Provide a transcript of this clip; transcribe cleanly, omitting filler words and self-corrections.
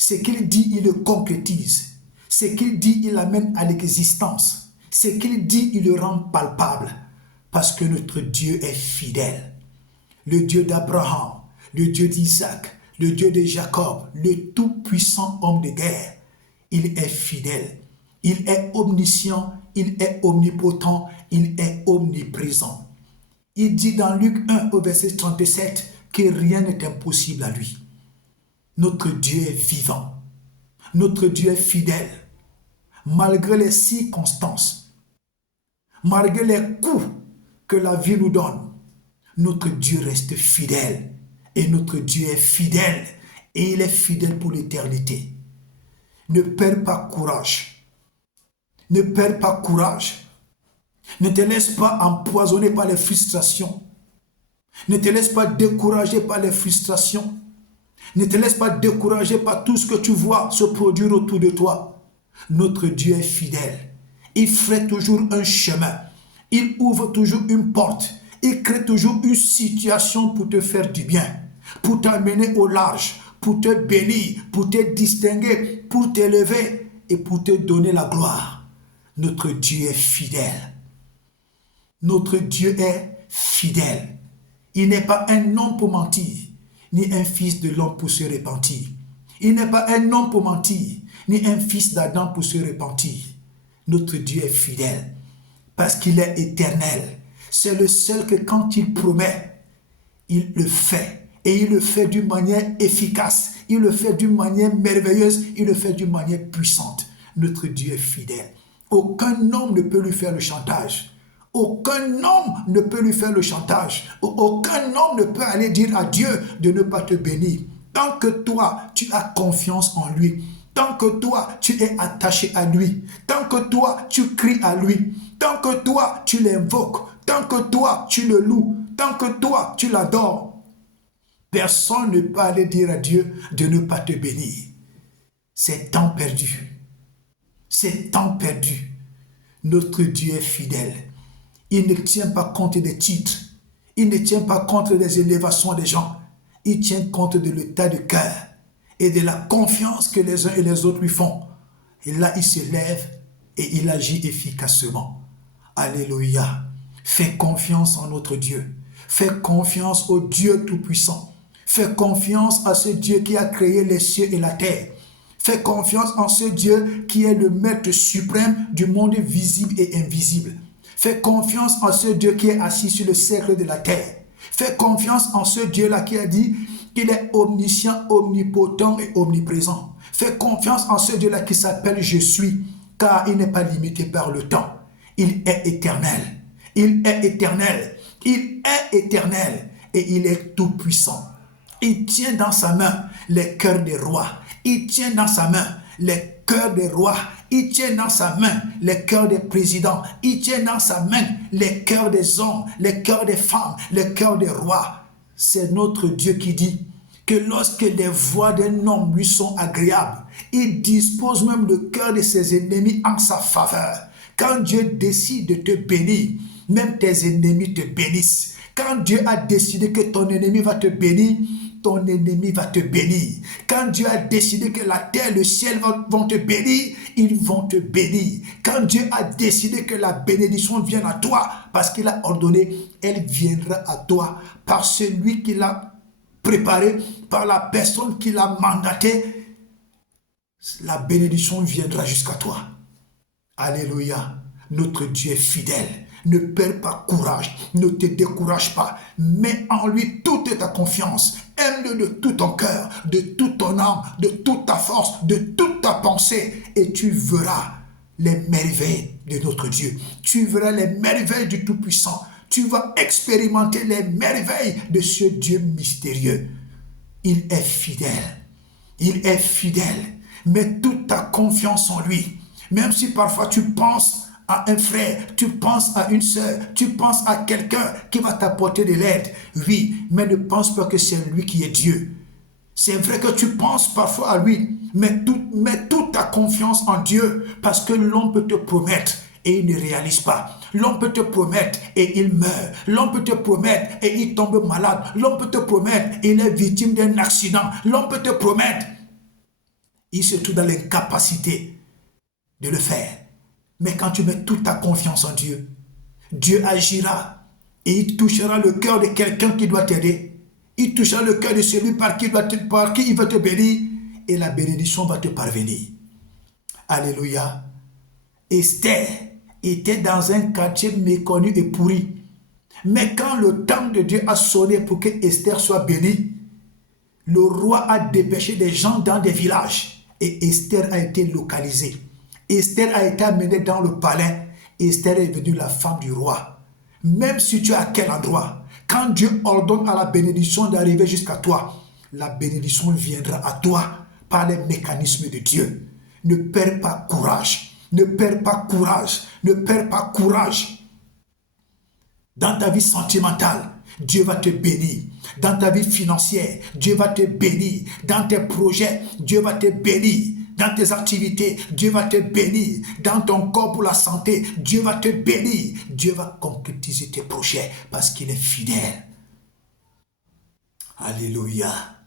Ce qu'il dit, il le concrétise. Ce qu'il dit, il l'amène à l'existence. Ce qu'il dit, il le rend palpable. Parce que notre Dieu est fidèle. Le Dieu d'Abraham, le Dieu d'Isaac, le Dieu de Jacob, le tout-puissant homme de guerre, il est fidèle. Il est omniscient, il est omnipotent, il est omniprésent. Il dit dans Luc 1 au verset 37 que rien n'est impossible à lui. Notre Dieu est vivant. Notre Dieu est fidèle. Malgré les circonstances, malgré les coups que la vie nous donne, notre Dieu reste fidèle. Et notre Dieu est fidèle. Et il est fidèle pour l'éternité. Ne perds pas courage. Ne perds pas courage. Ne te laisse pas empoisonner par les frustrations. Ne te laisse pas décourager par les frustrations. Ne te laisse pas décourager par tout ce que tu vois se produire autour de toi. Notre Dieu est fidèle. Il fait toujours un chemin. Il ouvre toujours une porte. Il crée toujours une situation pour te faire du bien, pour t'amener au large, pour te bénir, pour te distinguer, pour t'élever et pour te donner la gloire. Notre Dieu est fidèle. Notre Dieu est fidèle. Il n'est pas un homme pour mentir, ni un fils de l'homme pour se repentir. Il n'est pas un homme pour mentir, ni un fils d'Adam pour se repentir. Notre Dieu est fidèle, parce qu'il est éternel. C'est le seul que quand il promet, il le fait. Et il le fait d'une manière efficace. Il le fait d'une manière merveilleuse. Il le fait d'une manière puissante. Notre Dieu est fidèle. Aucun homme ne peut lui faire le chantage. Aucun homme ne peut lui faire le chantage. Aucun homme ne peut aller dire à Dieu de ne pas te bénir. Tant que toi, tu as confiance en lui. Tant que toi, tu es attaché à lui. Tant que toi, tu cries à lui. Tant que toi, tu l'invoques. Tant que toi, tu le loues. Tant que toi, tu l'adores. Personne ne peut aller dire à Dieu de ne pas te bénir. C'est temps perdu. C'est temps perdu. Notre Dieu est fidèle. Il ne tient pas compte des titres. Il ne tient pas compte des élévations des gens. Il tient compte de l'état de cœur et de la confiance que les uns et les autres lui font. Et là, il se lève et il agit efficacement. Alléluia. Fais confiance en notre Dieu. Fais confiance au Dieu Tout-Puissant. Fais confiance à ce Dieu qui a créé les cieux et la terre. Fais confiance en ce Dieu qui est le maître suprême du monde visible et invisible. Fais confiance en ce Dieu qui est assis sur le cercle de la terre. Fais confiance en ce Dieu-là qui a dit qu'il est omniscient, omnipotent et omniprésent. Fais confiance en ce Dieu-là qui s'appelle Je suis, car il n'est pas limité par le temps. Il est éternel. Il est éternel. Il est éternel. Et il est tout puissant. Il tient dans sa main les cœurs des rois. Il tient dans sa main les cœurs des rois. Il tient dans sa main les cœurs des présidents. Il tient dans sa main les cœurs des hommes, les cœurs des femmes, les cœurs des rois. C'est notre Dieu qui dit que lorsque les voies d'un homme lui sont agréables, il dispose même le cœur de ses ennemis en sa faveur. Quand Dieu décide de te bénir, même tes ennemis te bénissent. Quand Dieu a décidé que ton ennemi va te bénir, ton ennemi va te bénir. Quand Dieu a décidé que la terre et le ciel vont te bénir, ils vont te bénir. Quand Dieu a décidé que la bénédiction vienne à toi, parce qu'il a ordonné, elle viendra à toi par celui qui l'a préparé, par la personne qui l'a mandaté. La bénédiction viendra jusqu'à toi. Alléluia. Notre Dieu est fidèle. Ne perds pas courage, ne te décourage pas. Mets en lui toute ta confiance. Aime-le de tout ton cœur, de toute ton âme, de toute ta force, de toute ta pensée. Et tu verras les merveilles de notre Dieu. Tu verras les merveilles du Tout-Puissant. Tu vas expérimenter les merveilles de ce Dieu mystérieux. Il est fidèle. Il est fidèle. Mets toute ta confiance en lui. Même si parfois tu penses à un frère, tu penses à une sœur, tu penses à quelqu'un qui va t'apporter de l'aide. Oui, mais ne pense pas que c'est lui qui est Dieu. C'est vrai que tu penses parfois à lui, mais mets toute ta confiance en Dieu, parce que l'homme peut te promettre et il ne réalise pas. L'homme peut te promettre et il meurt. L'homme peut te promettre et il tombe malade. L'homme peut te promettre et il est victime d'un accident. L'homme peut te promettre Il se trouve dans l'incapacité de le faire. Mais quand tu mets toute ta confiance en Dieu, Dieu agira et il touchera le cœur de quelqu'un qui doit t'aider. Il touchera le cœur de celui par qui il va te bénir et la bénédiction va te parvenir. Alléluia. Esther était dans un quartier méconnu et pourri. Mais quand le temps de Dieu a sonné pour que Esther soit bénie, le roi a dépêché des gens dans des villages et Esther a été localisée. Esther a été amenée dans le palais. Esther est devenue la femme du roi. Même si tu es à quel endroit, quand Dieu ordonne à la bénédiction d'arriver jusqu'à toi, la bénédiction viendra à toi par les mécanismes de Dieu. Ne perds pas courage. Ne perds pas courage. Ne perds pas courage. Dans ta vie sentimentale, Dieu va te bénir. Dans ta vie financière, Dieu va te bénir. Dans tes projets, Dieu va te bénir. Dans tes activités, Dieu va te bénir. Dans ton corps pour la santé, Dieu va te bénir. Dieu va concrétiser tes projets parce qu'il est fidèle. Alléluia.